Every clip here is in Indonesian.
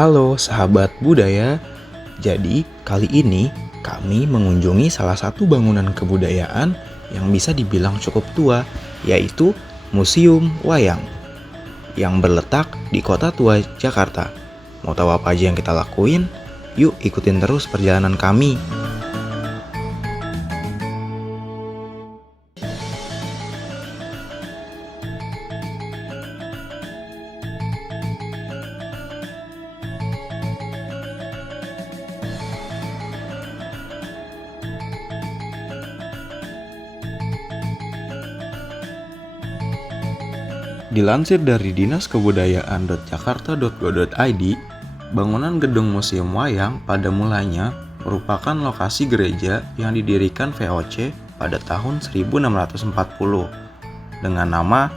Halo sahabat budaya, jadi kali ini kami mengunjungi salah satu bangunan kebudayaan yang bisa dibilang cukup tua, yaitu Museum Wayang yang berletak di Kota Tua, Jakarta. Mau tahu apa aja yang kita lakuin? Yuk ikutin terus perjalanan kami. Dilansir dari dinasKebudayaan.jakarta.go.id, bangunan gedung Museum Wayang pada mulanya merupakan lokasi gereja yang didirikan VOC pada tahun 1640 dengan nama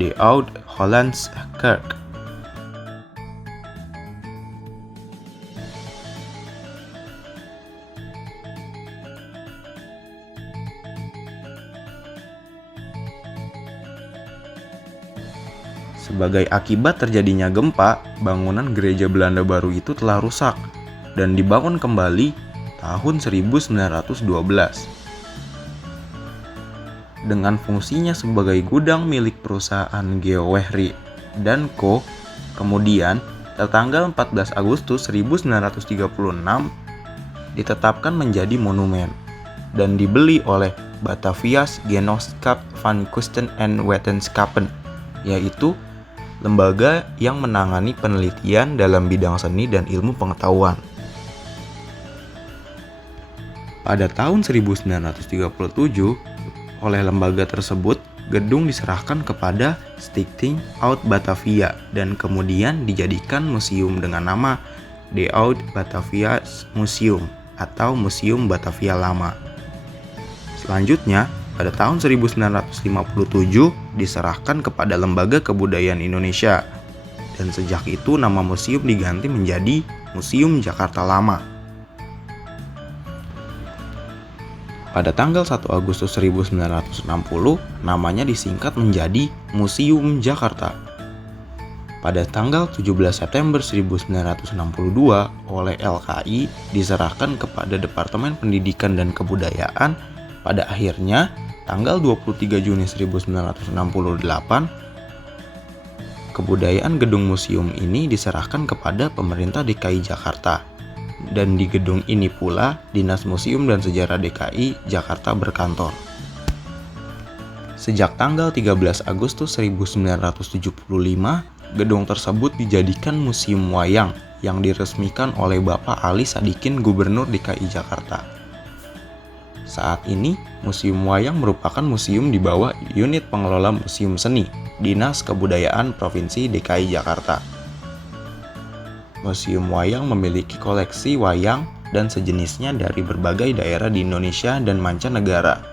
De Oud Hollands Kerk. Sebagai akibat terjadinya gempa, bangunan gereja Belanda baru itu telah rusak dan dibangun kembali tahun 1912. Dengan fungsinya sebagai gudang milik perusahaan Geowehry dan Co. Kemudian, tertanggal 14 Agustus 1936 ditetapkan menjadi monumen dan dibeli oleh Batavia's Genootschap van Kunsten en Wetenschappen, yaitu lembaga yang menangani penelitian dalam bidang seni dan ilmu pengetahuan. Pada tahun 1937, oleh lembaga tersebut, gedung diserahkan kepada Stichting Oud Batavia dan kemudian dijadikan museum dengan nama De Oud Batavia Museum atau Museum Batavia Lama. Selanjutnya, pada tahun 1957 diserahkan kepada Lembaga Kebudayaan Indonesia dan sejak itu nama museum diganti menjadi Museum Jakarta Lama. Pada tanggal 1 Agustus 1960 namanya disingkat menjadi Museum Jakarta. Pada tanggal 17 September 1962 oleh LKI diserahkan kepada Departemen Pendidikan dan Kebudayaan. Pada akhirnya, tanggal 23 Juni 1968, kebudayaan gedung museum ini diserahkan kepada pemerintah DKI Jakarta. Dan di gedung ini pula, Dinas Museum dan Sejarah DKI Jakarta berkantor. Sejak tanggal 13 Agustus 1975, gedung tersebut dijadikan Museum Wayang yang diresmikan oleh Bapak Ali Sadikin, Gubernur DKI Jakarta. Saat ini, Museum Wayang merupakan museum di bawah unit pengelola Museum Seni, Dinas Kebudayaan Provinsi DKI Jakarta. Museum Wayang memiliki koleksi wayang dan sejenisnya dari berbagai daerah di Indonesia dan mancanegara.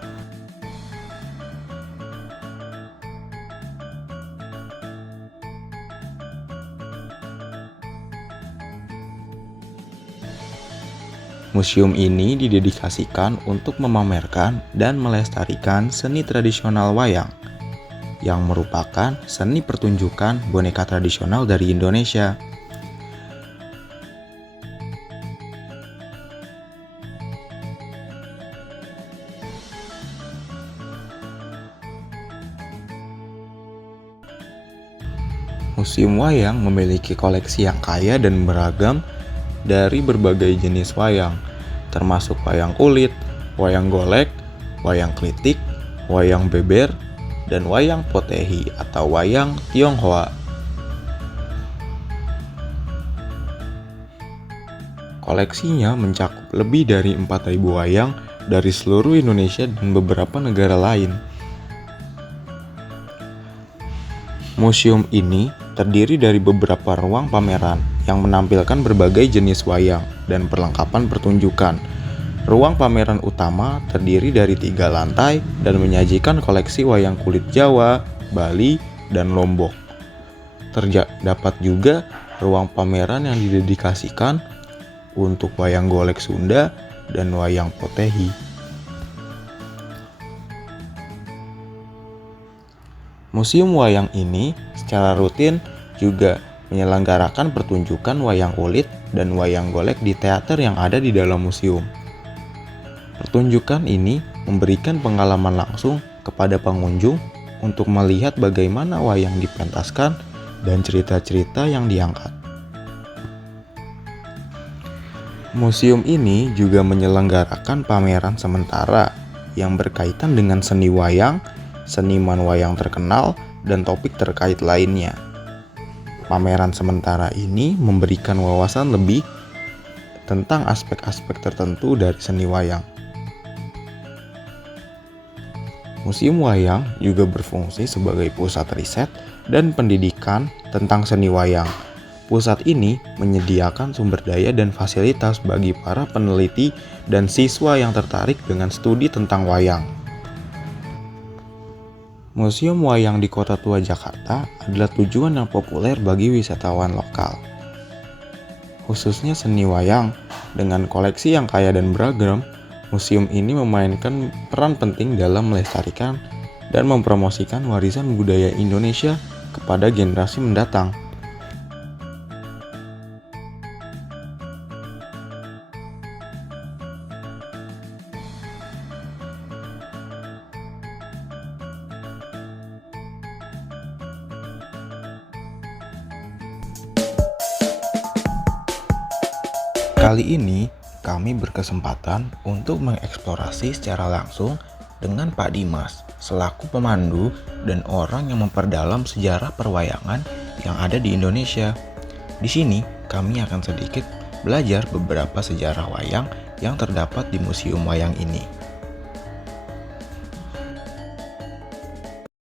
Museum ini didedikasikan untuk memamerkan dan melestarikan seni tradisional wayang, yang merupakan seni pertunjukan boneka tradisional dari Indonesia. Museum Wayang memiliki koleksi yang kaya dan beragam dari berbagai jenis wayang, termasuk wayang kulit, wayang golek, wayang klitik, wayang beber, dan wayang potehi atau wayang Tionghoa. Koleksinya mencakup lebih dari 4.000 wayang dari seluruh Indonesia dan beberapa negara lain. Museum ini terdiri dari beberapa ruang pameran yang menampilkan berbagai jenis wayang dan perlengkapan pertunjukan. Ruang pameran utama terdiri dari 3 lantai dan menyajikan koleksi wayang kulit Jawa, Bali, dan Lombok. Terdapat juga ruang pameran yang didedikasikan untuk wayang golek Sunda dan wayang potehi. Museum wayang ini secara rutin juga menyelenggarakan pertunjukan wayang kulit dan wayang golek di teater yang ada di dalam museum. Pertunjukan ini memberikan pengalaman langsung kepada pengunjung untuk melihat bagaimana wayang dipentaskan dan cerita-cerita yang diangkat. Museum ini juga menyelenggarakan pameran sementara yang berkaitan dengan seni wayang, seniman wayang terkenal, dan topik terkait lainnya. Pameran sementara ini memberikan wawasan lebih tentang aspek-aspek tertentu dari seni wayang. Museum Wayang juga berfungsi sebagai pusat riset dan pendidikan tentang seni wayang. Pusat ini menyediakan sumber daya dan fasilitas bagi para peneliti dan siswa yang tertarik dengan studi tentang wayang. Museum Wayang di Kota Tua Jakarta adalah tujuan yang populer bagi wisatawan lokal. Khususnya seni wayang, dengan koleksi yang kaya dan beragam, museum ini memainkan peran penting dalam melestarikan dan mempromosikan warisan budaya Indonesia kepada generasi mendatang. Kali ini, kami berkesempatan untuk mengeksplorasi secara langsung dengan Pak Dimas, selaku pemandu dan orang yang memperdalam sejarah perwayangan yang ada di Indonesia. Di sini, kami akan sedikit belajar beberapa sejarah wayang yang terdapat di Museum Wayang ini.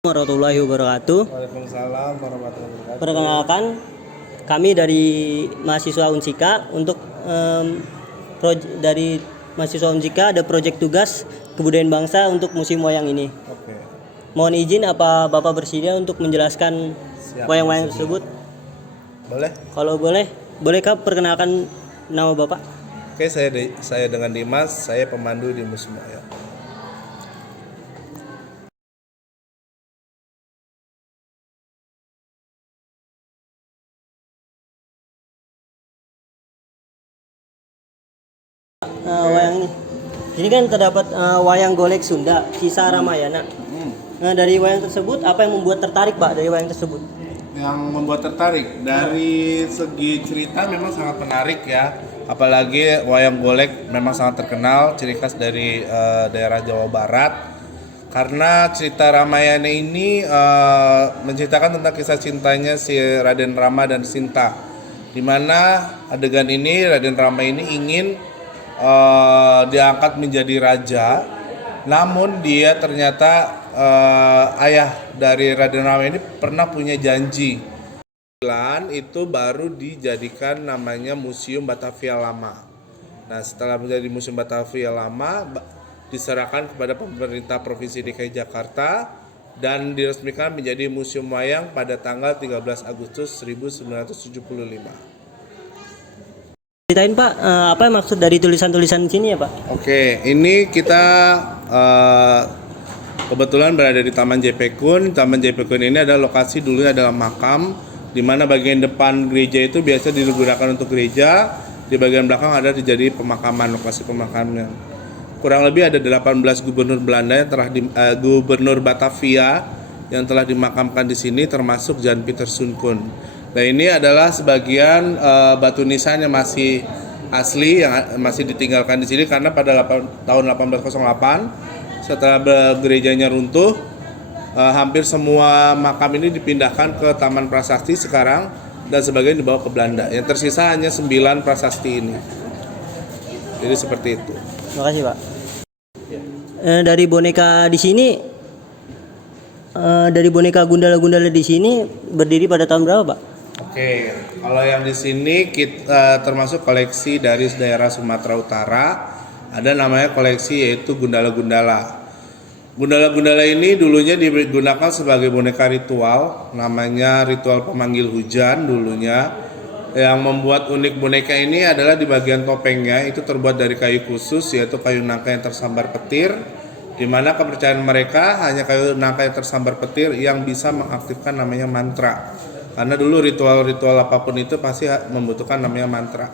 Warahmatullahi wabarakatuh. Waalaikumsalam warahmatullahi wabarakatuh. Perkenalkan, kami dari mahasiswa Unsika dari mahasiswa Unsika ada proyek tugas kebudayaan bangsa untuk Museum Wayang ini. Oke. Mohon izin apa Bapak bersedia untuk menjelaskan wayang-wayang tersebut? Boleh? Kalau boleh, bolehkah perkenalkan nama Bapak? Oke, saya dengan Dimas, saya pemandu di Museum Wayang. Wayang ini. Ini kan terdapat wayang golek Sunda, sisa Ramayana. Nah, dari wayang tersebut, apa yang membuat tertarik Pak dari wayang tersebut? Yang membuat tertarik dari segi cerita memang sangat menarik ya. Apalagi wayang golek memang sangat terkenal, ciri khas dari daerah Jawa Barat. Karena cerita Ramayana ini menceritakan tentang kisah cintanya si Raden Rama dan Sinta. Di mana adegan ini Raden Rama ini ingin diangkat menjadi raja, namun dia ternyata ayah dari Raden Rama ini pernah punya janji. Itu baru dijadikan namanya Museum Batavia Lama. Nah, setelah menjadi Museum Batavia Lama diserahkan kepada pemerintah Provinsi DKI Jakarta dan diresmikan menjadi Museum Wayang pada tanggal 13 Agustus 1975. Ceritain Pak, apa yang maksud dari tulisan-tulisan sini ya Pak? Oke, ini kita kebetulan berada di Taman JP Kun. Taman JP Kun ini adalah lokasi dulunya adalah makam, di mana bagian depan gereja itu biasa digunakan untuk gereja, di bagian belakang ada jadi pemakaman, lokasi pemakaman. Kurang lebih ada 18 gubernur Belanda yang telah gubernur Batavia yang telah dimakamkan di sini, termasuk Jan Pieter Soenkoen. Nah, ini adalah sebagian batu nisan yang masih asli yang masih ditinggalkan di sini karena pada tahun 1808 setelah gerejanya runtuh, hampir semua makam ini dipindahkan ke Taman Prasasti sekarang dan sebagian dibawa ke Belanda. Yang tersisa hanya 9 prasasti ini. Jadi seperti itu. Terima kasih Pak. Dari boneka di sini, dari boneka gundala-gundala di sini berdiri pada tahun berapa Pak? Oke, kalau yang di sini kita termasuk koleksi dari daerah Sumatera Utara. Ada namanya koleksi yaitu gundala-gundala. Gundala-gundala ini dulunya digunakan sebagai boneka ritual, namanya ritual pemanggil hujan dulunya. Yang membuat unik boneka ini adalah di bagian topengnya itu terbuat dari kayu khusus, yaitu kayu nangka yang tersambar petir, di mana kepercayaan mereka hanya kayu nangka yang tersambar petir yang bisa mengaktifkan namanya mantra. Karena dulu ritual-ritual apapun itu pasti membutuhkan namanya mantra.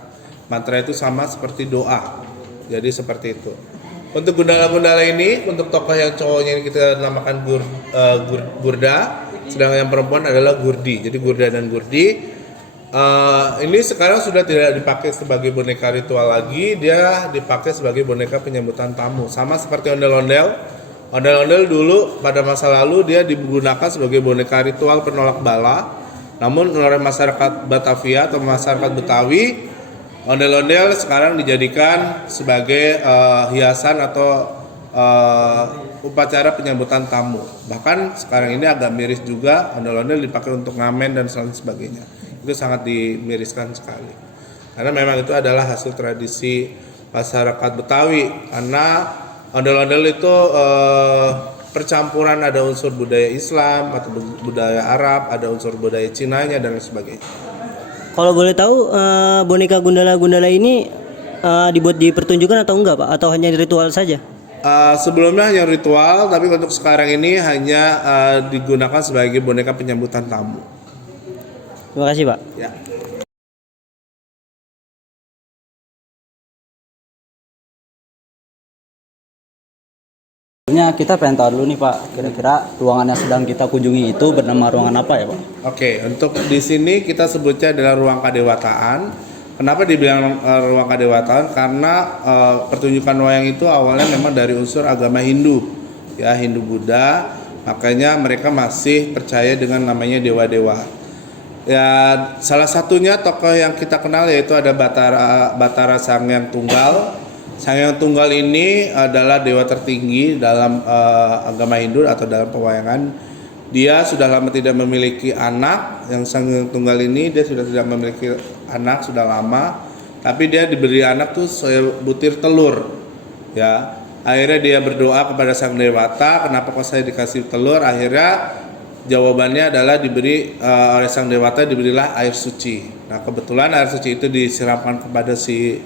Mantra itu sama seperti doa. Jadi seperti itu. Untuk gundala-gundala ini, untuk tokoh yang cowoknya ini kita namakan Gurda, sedangkan yang perempuan adalah Gurdi. Jadi Gurda dan Gurdi. Ini sekarang sudah tidak dipakai sebagai boneka ritual lagi, dia dipakai sebagai boneka penyambutan tamu. Sama seperti ondel-ondel. Ondel-ondel dulu pada masa lalu dia digunakan sebagai boneka ritual penolak bala. Namun oleh masyarakat Batavia atau masyarakat Betawi, ondel-ondel sekarang dijadikan sebagai hiasan atau upacara penyambutan tamu. Bahkan sekarang ini agak miris juga, ondel-ondel dipakai untuk ngamen dan sebagainya. Itu sangat dimiriskan sekali. Karena memang itu adalah hasil tradisi masyarakat Betawi. Karena ondel-ondel itu percampuran, ada unsur budaya Islam atau budaya Arab, ada unsur budaya Cinanya dan sebagainya. Kalau boleh tahu boneka gundala-gundala ini dibuat di pertunjukan atau enggak Pak? Atau hanya di ritual saja? Sebelumnya hanya ritual, tapi untuk sekarang ini hanya digunakan sebagai boneka penyambutan tamu. Terima kasih Pak. Ya. Sebenarnya kita pengen tahu dulu nih Pak, kira-kira ruangan yang sedang kita kunjungi itu bernama ruangan apa ya Pak? Oke, untuk di sini kita sebutnya adalah ruang kadewataan. Kenapa dibilang ruang kadewataan? Karena pertunjukan wayang itu awalnya memang dari unsur agama Hindu, ya Hindu Buddha. Makanya mereka masih percaya dengan namanya dewa-dewa. Ya, salah satunya tokoh yang kita kenal yaitu ada Batara Sanghyang Tunggal. Sanghyang Tunggal ini adalah dewa tertinggi dalam agama Hindu atau dalam pewayangan. Dia sudah lama tidak memiliki anak. Yang Sanghyang Tunggal ini dia sudah tidak memiliki anak sudah lama. Tapi dia diberi anak tuh sebutir telur. Ya, akhirnya dia berdoa kepada Sang Dewata, kenapa kok saya dikasih telur? Akhirnya jawabannya adalah diberi oleh Sang Dewata, diberilah air suci. Nah, kebetulan air suci itu disiramkan kepada si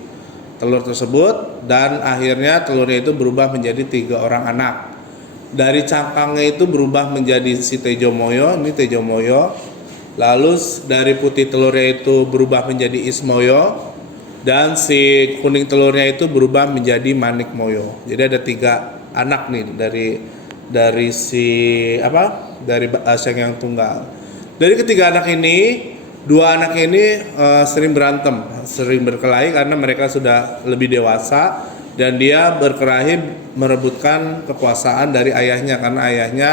telur tersebut dan akhirnya telurnya itu berubah menjadi 3 orang anak. Dari cangkangnya itu berubah menjadi si Tejomoyo, ini Tejomoyo. Lalu dari putih telurnya itu berubah menjadi Ismoyo dan si kuning telurnya itu berubah menjadi Manikmoyo. Jadi ada 3 anak nih dari Sanghyang Tunggal. Dari ketiga anak ini, 2 anak ini sering berantem, sering berkelahi karena mereka sudah lebih dewasa dan dia berkelahi merebutkan kekuasaan dari ayahnya karena ayahnya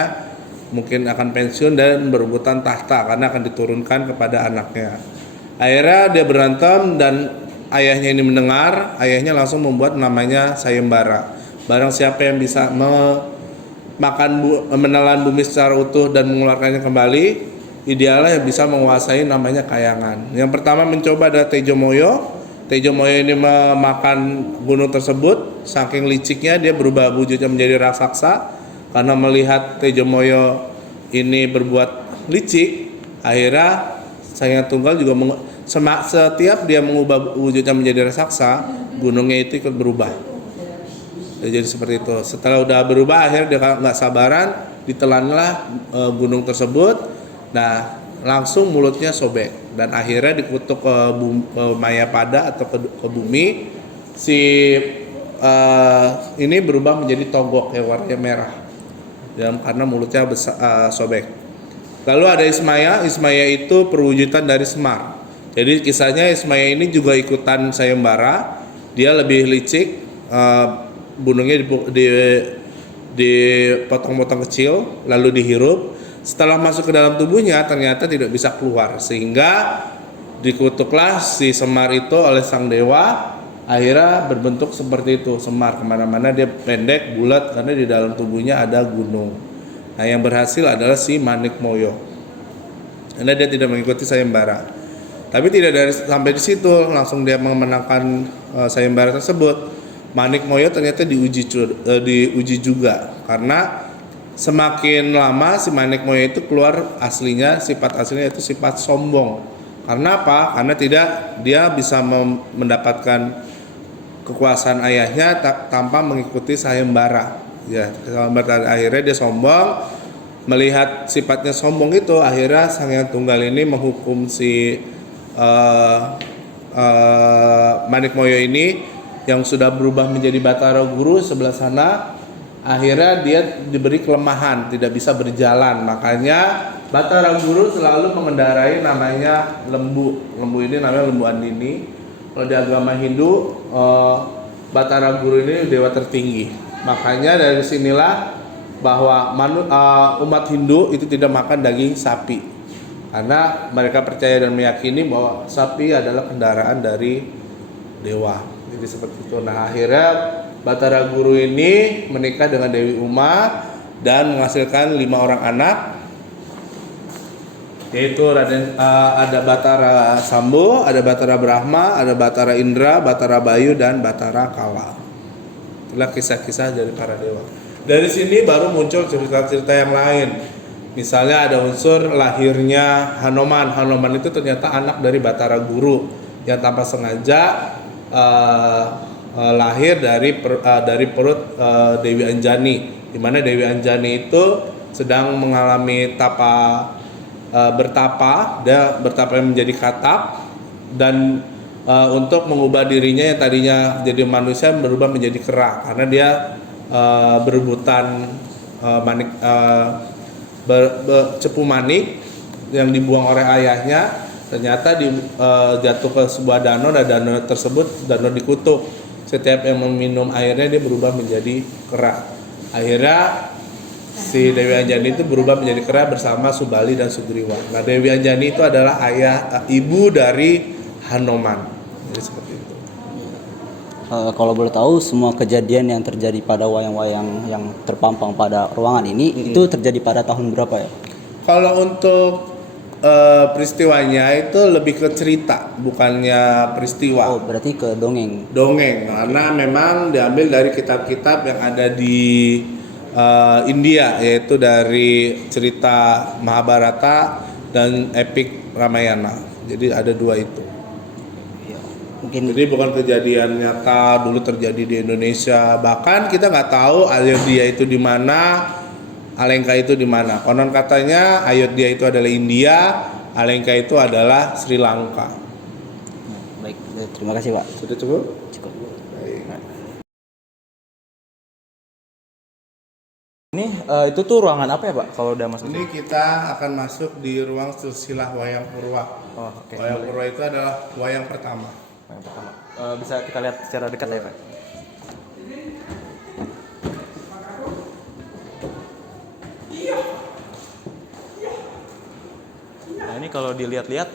mungkin akan pensiun dan berebutan tahta karena akan diturunkan kepada anaknya. Akhirnya dia berantem dan ayahnya ini mendengar, ayahnya langsung membuat namanya sayembara. Barang siapa yang bisa menelan bumi secara utuh dan mengeluarkannya kembali, idealnya yang bisa menguasai namanya kayangan. Yang pertama mencoba ada Tejomoyo. Tejomoyo ini memakan gunung tersebut, saking liciknya dia berubah wujudnya menjadi raksasa. Karena melihat Tejomoyo ini berbuat licik, akhirnya Sanghyang Tunggal juga setiap dia mengubah wujudnya menjadi raksasa, gunungnya itu ikut berubah. Jadi seperti itu. Setelah udah berubah, akhirnya dia nggak sabaran, ditelanlah gunung tersebut. Nah, langsung mulutnya sobek dan akhirnya dikutuk ke Mayapada atau ke bumi. Si ini berubah menjadi togok yang warnanya merah. Dan karena mulutnya sobek. Lalu ada Ismaya. Ismaya itu perwujudan dari Semar. Jadi kisahnya Ismaya ini juga ikutan sayembara. Dia lebih licik. Bunungnya dipotong-potong kecil lalu dihirup. Setelah masuk ke dalam tubuhnya ternyata tidak bisa keluar sehingga dikutuklah si Semar itu oleh sang dewa. Akhirnya berbentuk seperti itu Semar, kemana-mana dia pendek bulat karena di dalam tubuhnya ada gunung. Nah, yang berhasil adalah si Manikmoyo karena dia tidak mengikuti sayembara. Tapi tidak sampai di situ langsung dia memenangkan sayembara tersebut. Manikmoyo ternyata diuji juga karena semakin lama si Manikmoyo itu keluar sifat aslinya itu sifat sombong. Karena apa? Karena dia bisa mendapatkan kekuasaan ayahnya tanpa mengikuti sayembara. Ya, akhirnya dia sombong melihat sifatnya sombong itu, akhirnya Sang Hyang Tunggal ini menghukum si Manikmoyo ini yang sudah berubah menjadi Batara Guru sebelah sana. Akhirnya dia diberi kelemahan, tidak bisa berjalan. Makanya Batara Guru selalu mengendarai namanya lembu. Lembu ini namanya lembu Andini. Kalau di agama Hindu, Batara Guru ini dewa tertinggi. Makanya dari sinilah bahwa umat Hindu itu tidak makan daging sapi, karena mereka percaya dan meyakini bahwa sapi adalah kendaraan dari dewa. Jadi seperti itu. Nah, akhirnya Batara Guru ini menikah dengan Dewi Uma dan menghasilkan 5 orang anak, yaitu ada Batara Sambo, ada Batara Brahma, ada Batara Indra, Batara Bayu, dan Batara Kala. Itulah kisah-kisah dari para dewa. Dari sini baru muncul cerita-cerita yang lain. Misalnya ada unsur lahirnya Hanoman. Hanoman itu ternyata anak dari Batara Guru yang tanpa sengaja lahir dari perut Dewi Anjani, di mana Dewi Anjani itu sedang mengalami bertapa, dia bertapa menjadi katak, dan untuk mengubah dirinya yang tadinya jadi manusia berubah menjadi kera karena dia berebutan cepu manik yang dibuang oleh ayahnya. Ternyata jatuh ke sebuah danau, dan danau tersebut danau dikutuk. Setiap yang meminum airnya dia berubah menjadi kera. Akhirnya si Dewi Anjani itu berubah menjadi kera bersama Subali dan Sugriwa. Nah, Dewi Anjani itu adalah ibu dari Hanoman. Jadi seperti itu. Kalau boleh tahu, semua kejadian yang terjadi pada wayang-wayang yang terpampang pada ruangan ini itu terjadi pada tahun berapa ya? Kalau untuk peristiwanya itu lebih ke cerita, bukannya peristiwa. Oh, berarti ke dongeng. Dongeng, karena memang diambil dari kitab-kitab yang ada di India, yaitu dari cerita Mahabharata dan epik Ramayana. Jadi ada 2 itu. Mungkin Jadi bukan kejadian nyata dulu terjadi di Indonesia. Bahkan kita nggak tahu Ayodhya itu di mana, Alengka itu di mana. Konon katanya Ayodhya itu adalah India, Alengka itu adalah Sri Lanka. baik, terima kasih Pak. Sudah cukup? Cukup. Baik. Ini itu tuh ruangan apa ya Pak kalau udah masuk? Ini kita akan masuk di ruang silsilah Wayang Purwa. Oh, oke. Wayang Purwa itu adalah wayang pertama. Yang pertama. Bisa kita lihat secara dekat ya Pak? Nah ini kalau dilihat-lihat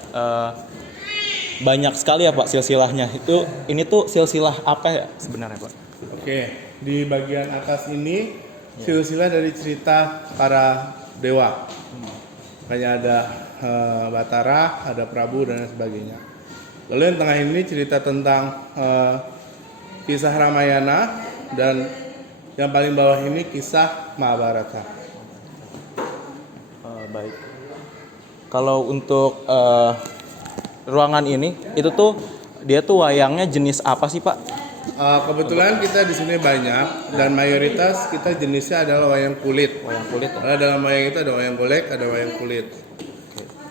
banyak sekali ya Pak silsilahnya. Ini tuh silsilah apa ya sebenarnya Pak? Oke, di bagian atas ini silsilah dari cerita para dewa. Makanya ada Batara, ada Prabu, dan sebagainya. Lalu yang tengah ini cerita tentang kisah Ramayana, dan yang paling bawah ini kisah Mahabharata. Baik. Kalau untuk ruangan ini, itu tuh dia tuh wayangnya jenis apa sih Pak? Kebetulan kita di sini banyak, dan mayoritas kita jenisnya adalah wayang kulit. Wayang kulit. Karena dalam wayang itu ada wayang golek, ada wayang kulit.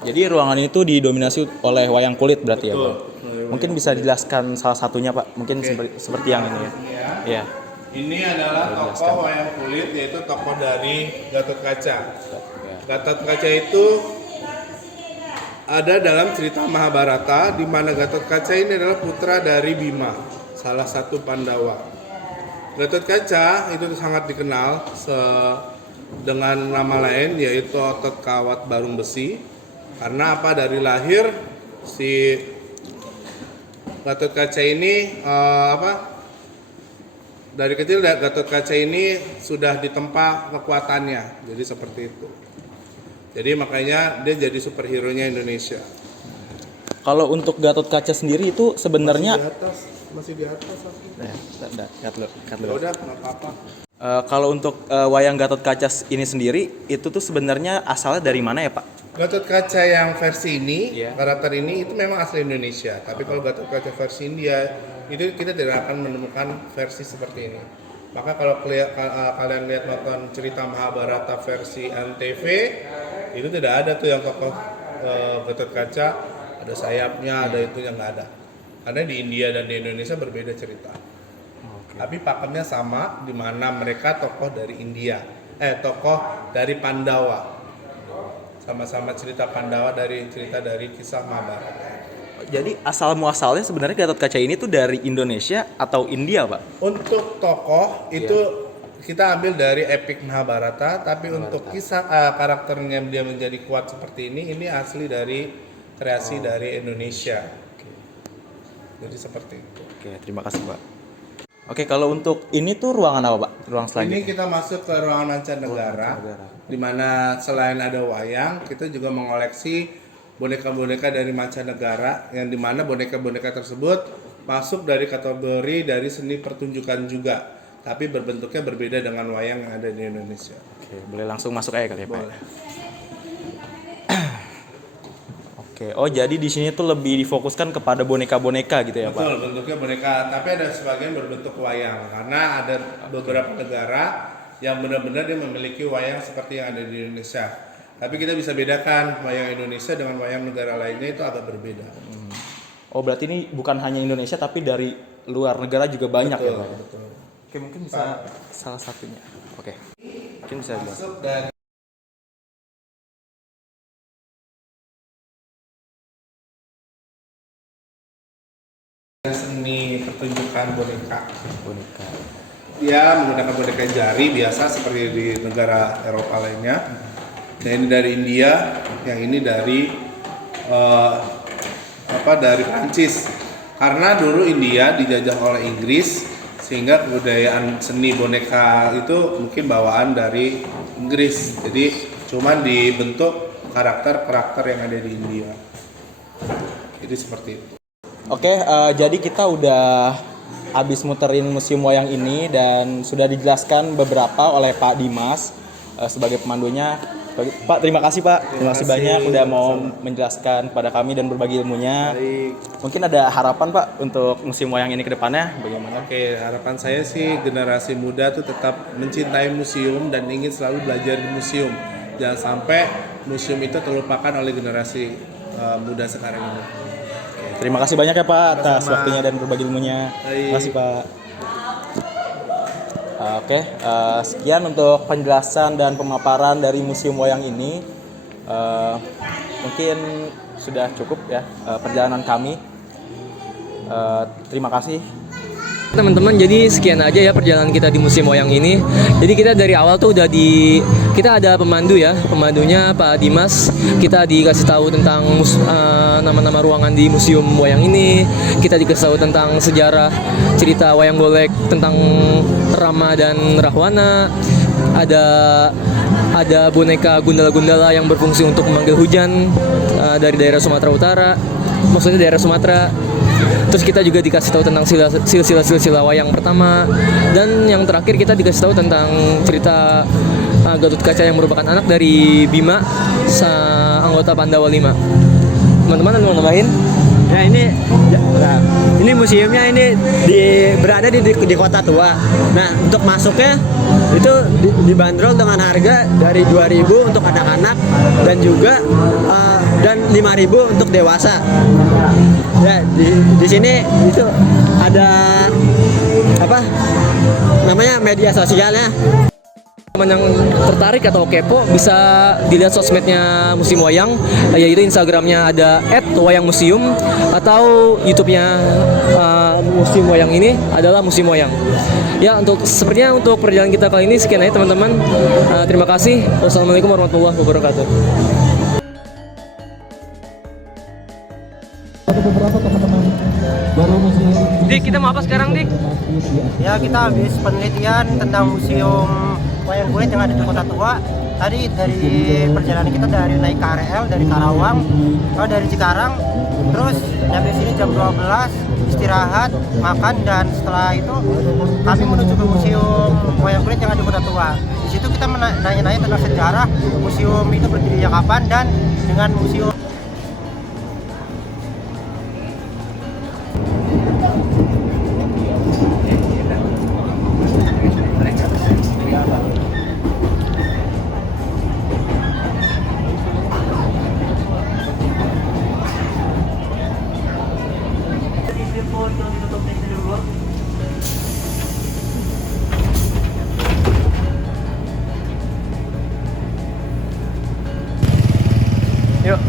Jadi ruangan itu didominasi oleh wayang kulit berarti ya Pak? Betul. Mungkin bisa dijelaskan salah satunya Pak? Mungkin seperti yang ini ya? Iya. Ini adalah tokoh wayang kulit, yaitu tokoh dari Gatot Kaca. Gatot Kaca itu ada dalam cerita Mahabharata, di mana Gatot Kaca ini adalah putra dari Bima, salah satu Pandawa. Gatot Kaca itu sangat dikenal dengan nama lain, yaitu Otot Kawat Barung Besi. Karena apa? Dari lahir si Gatot Kaca ini dari kecil Gatot Kaca ini sudah ditempa kekuatannya, jadi seperti itu. Jadi makanya dia jadi superhero-nya Indonesia. Kalau untuk Gatot Kaca sendiri itu sebenarnya Masih di atas. cut dulu. Udah, nggak apa-apa. Kalau untuk wayang Gatot Kaca ini sendiri itu tuh sebenarnya asalnya dari mana ya Pak? Gatot Kaca yang versi ini, Iya. karakter ini itu memang asli Indonesia. Tapi kalau Gatot Kaca versi India, itu kita tidak akan menemukan versi seperti ini. Maka kalau kalian lihat nonton cerita Mahabharata versi Antv, itu tidak ada tuh yang tokoh Gatot Kaca ada sayapnya, ada itu yang nggak ada. Karena di India dan di Indonesia berbeda cerita. Tapi pakemnya sama, di mana mereka tokoh dari India, tokoh dari Pandawa. Sama-sama cerita Pandawa dari kisah Mahabharata. Jadi asal muasalnya sebenarnya Gatot Kaca ini tuh dari Indonesia atau India, Pak? Untuk tokoh itu kita ambil dari epic Mahabharata, tapi untuk kisah karakternya dia menjadi kuat seperti ini asli dari kreasi dari Indonesia. Jadi seperti itu. Oke, terima kasih, Pak. Oke, kalau untuk ini tuh ruangan apa, Pak? Ruang Ini selanjutnya. kita masuk ke ruangan mancanegara, di mana selain ada wayang, kita juga mengoleksi boneka-boneka dari mancanegara, yang dimana boneka-boneka tersebut masuk dari kategori dari seni pertunjukan juga, tapi berbentuknya berbeda dengan wayang yang ada di Indonesia. Oke, boleh langsung masuk aja kali ya, Pak? Boleh. Oke, oh jadi di sini tuh lebih difokuskan kepada boneka-boneka gitu ya, Pak? Betul, bentuknya boneka, tapi ada sebagian berbentuk wayang, karena ada beberapa negara yang benar-benar dia memiliki wayang seperti yang ada di Indonesia. Tapi kita bisa bedakan wayang Indonesia dengan wayang negara lainnya itu agak berbeda. Oh, berarti ini bukan hanya Indonesia tapi dari luar negara juga banyak ya, Pak? Betul. Oke, mungkin bisa salah satunya. Oke, mungkin bisa jelas. Masuk dari seni pertunjukan boneka. Boneka. Dia menggunakan boneka jari biasa seperti di negara Eropa lainnya. Nah, ini dari India, yang ini dari dari Prancis. Karena dulu India dijajah oleh Inggris, sehingga kebudayaan seni boneka itu mungkin bawaan dari Inggris. Jadi cuman dibentuk karakter-karakter yang ada di India. Jadi seperti itu. Oke, jadi kita udah habis muterin museum wayang ini dan sudah dijelaskan beberapa oleh Pak Dimas sebagai pemandunya. Pak, terima kasih Pak. Terima kasih banyak udah mau menjelaskan kepada kami dan berbagi ilmunya. Baik. Mungkin ada harapan Pak untuk museum wayang ini ke depannya bagaimana? Oke, harapan saya sih generasi muda tuh tetap mencintai museum dan ingin selalu belajar di museum. Jangan sampai museum itu terlupakan oleh generasi muda sekarang ini. Terima kasih banyak ya Pak atas Sama-sama. waktunya dan berbagi ilmunya. Baik. Terima kasih Pak. Oke, sekian untuk penjelasan dan pemaparan dari museum wayang ini. Mungkin sudah cukup ya perjalanan kami. Terima kasih. Teman-teman, jadi sekian aja ya perjalanan kita di museum wayang ini. Jadi kita dari awal tuh kita ada pemandu ya, pemandunya Pak Dimas. Kita dikasih tahu tentang nama-nama ruangan di museum wayang ini. Kita dikasih tahu tentang sejarah cerita wayang golek, tentang Rama dan Rahwana. Ada boneka gundala-gundala yang berfungsi untuk memanggil hujan dari daerah Sumatera Utara. Maksudnya daerah Sumatera. Terus kita juga dikasih tahu tentang silsilah wayang pertama, dan yang terakhir kita dikasih tahu tentang cerita Gatot Kaca yang merupakan anak dari Bima, anggota Pandawa 5. Teman-teman ada mau nambahin? Ya ini museumnya ini berada di Kota Tua. Nah, untuk masuknya itu dibanderol dengan harga dari 2.000 untuk anak-anak dan juga dan 5.000 untuk dewasa. Ya, di sini itu ada apa namanya media sosialnya. Teman yang tertarik atau kepo bisa dilihat sosmednya Museum Wayang, yaitu Instagramnya ada @wayangmuseum atau YouTube-nya Museum Wayang ini adalah Museum Wayang. Ya, sepertinya untuk perjalanan kita kali ini sekian aja teman-teman. Terima kasih. Wassalamualaikum warahmatullahi wabarakatuh. Dik, kita mau apa sekarang, Dik? Ya, kita habis penelitian tentang museum wayang kulit yang ada di Kota Tua. Tadi dari perjalanan kita dari naik KRL dari Karawang, dari Cikarang, terus nyampe sini jam 12, istirahat, makan, dan setelah itu kami menuju ke museum wayang kulit yang ada di Kota Tua. Di situ kita nanya-nanya tentang sejarah museum itu berdirinya kapan dan dengan museum Yuk.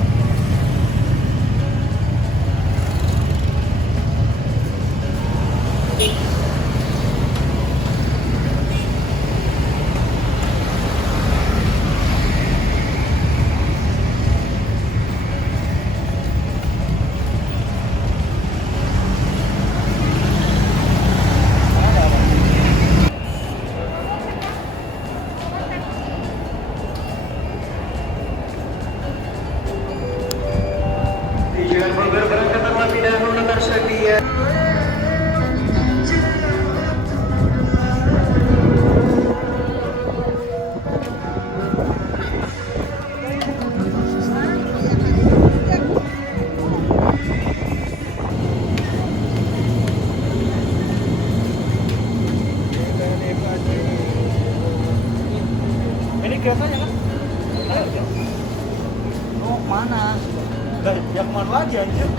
Ini biasanya kan? Ayo. Oh, mana? Yang mana lagi anjir?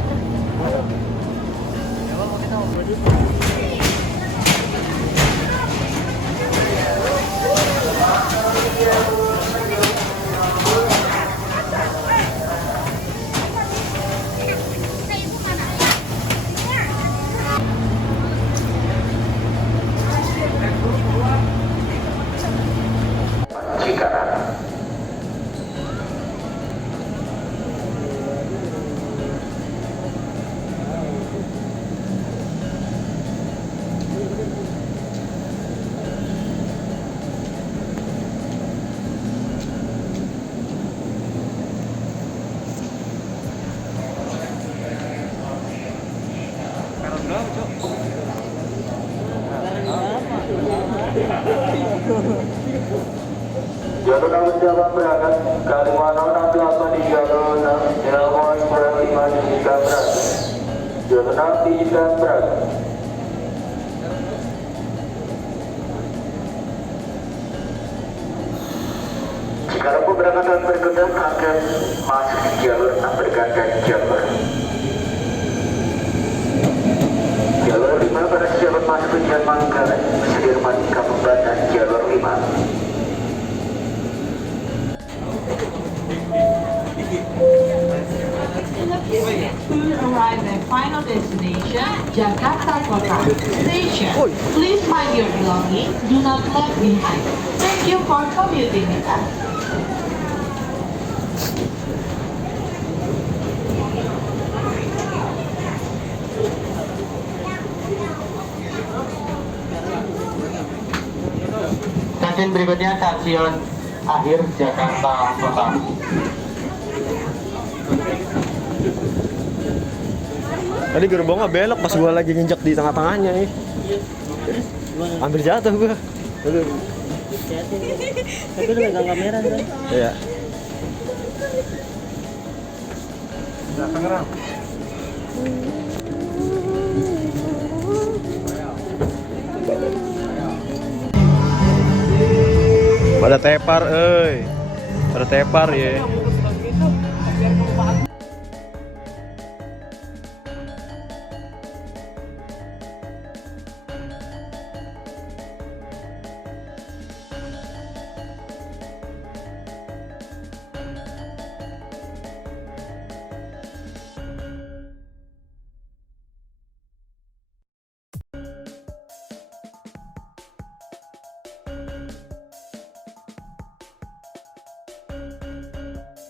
Jalur Awas Jawa berangkat Kalimantan 68 di jalur 6 Nelmon 95 di Jambrak. Jalur 6 di Jambrak. Jika ada keberangkatan berikutnya akan masuk di jalur 6 bergantian jalur. Jalur 5 pada siapa masuk ke Jalan Manggarai, Sudirman, Kabupaten jalur 5. Soon arrive at final destination, Jakarta Kota Station. Please find your belongings. Do not left behind. Thank you for commuting with us. Stasiun berikutnya stasiun akhir Jakarta Kota. Tadi gerbongnya belok pas gua lagi nginjek di tengah-tengahnya nih. Hampir jatuh gua. Aduh. Tapi lu megang kamera kan? Iya. Pada tepar, pada tepar ya.